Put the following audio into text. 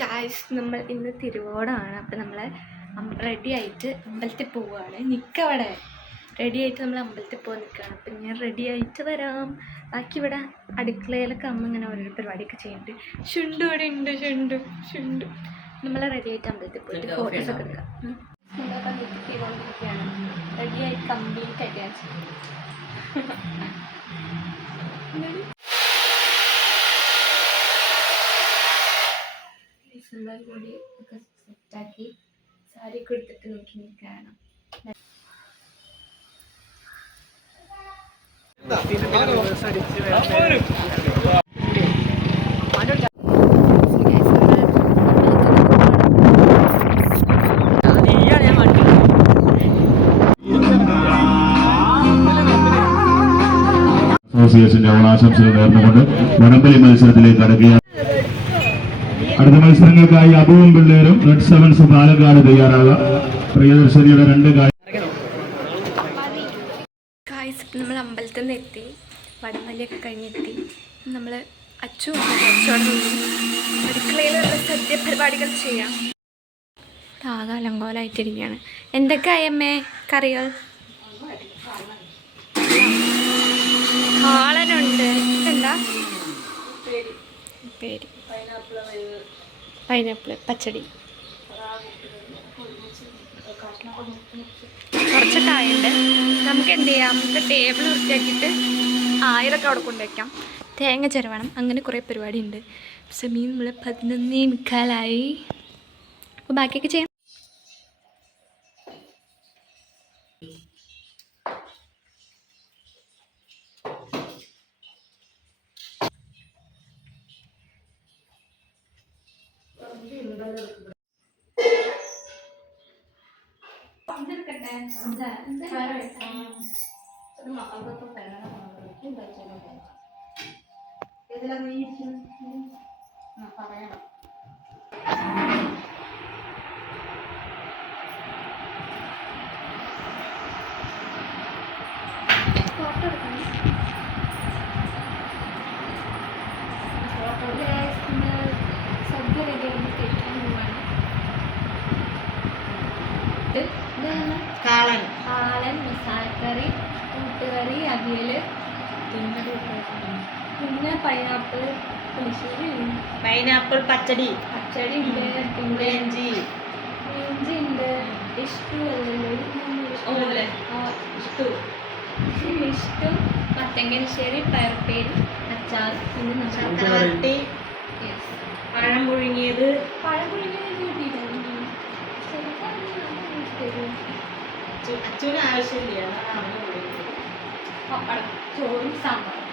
Guys, നമ്മൾ ഇന്ന് തിരുവോണമാണ്. അപ്പം നമ്മൾ റെഡി ആയിട്ട് അമ്പലത്തിൽ പോവുകയാണ്. നിൽക്കവിടെ റെഡി ആയിട്ട് നമ്മൾ അമ്പലത്തിൽ പോകാൻ നിൽക്കുകയാണ്. അപ്പം ഞാൻ റെഡി ആയിട്ട് വരാം. ബാക്കി ഇവിടെ അടുക്കളയിലൊക്കെ അമ്മ ഇങ്ങനെ ഓരോ പരിപാടിയൊക്കെ ചെയ്യുന്നുണ്ട്. ഷുണ്ടു ഇവിടെ ഉണ്ട്. ഷുണ്ടു നമ്മൾ റെഡി ആയിട്ട് അമ്പലത്തിൽ പോയിട്ട് ഫോട്ടോസൊക്കെ എടുക്കാം. നമ്മളപ്പം നിർത്തിക്കൊണ്ടിരിക്കുകയാണ്. റെഡി ആയിട്ട് കംപ്ലീറ്റ് ആയിട്ട് നമ്മൾ കൂടി ഒക്കെ സെറ്റാക്കി സാരി ഒക്കെ എടുത്തിട്ട് നോക്കി നിൽക്കുകയാണ്. അസോസിയേഷന്റെ ഓണാശംസകൾ നേർന്നുകൊണ്ട് വടംവലി മത്സരത്തിലേക്ക് കടക്കുകയാണ്. അടുത്ത മത്സരങ്ങൾക്കായി അബുവും പിള്ളേരും റെഡ് സെവൻസ് പാലക്കാട് തയ്യാറാവുക. പ്രിയദർശിനിയുടെ 2 നമ്മൾ അമ്പലത്തിൽ നിന്ന് എത്തി. വടംവലിയൊക്കെ കഴിഞ്ഞെത്തി. നമ്മൾ അച്ചോടെ അടുക്കളയിലുള്ള സദ്യ പരിപാടികൾ ചെയ്യാം. ആകെ അലങ്കോലമായിട്ടിരിക്കുകയാണ്. എന്തൊക്കെയായി അമ്മേ കറികൾ? കാളനുണ്ട്. എന്താ പേര്? പൈനാപ്പിൾ പച്ചടി. കുറച്ച് കായുണ്ട്. നമുക്ക് എന്ത് ചെയ്യാം? നമുക്ക് ടേബിൾ വൃത്തിയാക്കിയിട്ട് ഇതൊക്കെ അവിടെ കൊണ്ടുവയ്ക്കാം. തേങ്ങ ചിരവണം. അങ്ങനെ കുറേ പരിപാടി ഉണ്ട്. സമയം നമ്മൾ 11:45. അപ്പോൾ ബാക്കിയൊക്കെ ചെയ്യാം. സദ്യ റെഡിയായി കഴിക്കാൻ പോവാണ്. കാളൻ, മസാലക്കറി, കൂട്ടുകറി, അവിയൽ, പിന്നെ പൈനാപ്പിൾ പുളിശ്ശേരി, പൈനാപ്പിൾ പച്ചടി ഉണ്ട്, പിന്നെ ഇഞ്ചി ഉണ്ട്, ഇഷ്ടം മത്തങ്ങശ്ശേരി, പയർപ്പേരി, അച്ചാർ, പിന്നെ ചക്കരവരട്ടി, പഴം പുഴുങ്ങിയത് അച്ഛന് ആവശ്യമില്ല. പപ്പടം, ചോറും സാമ്പാറും.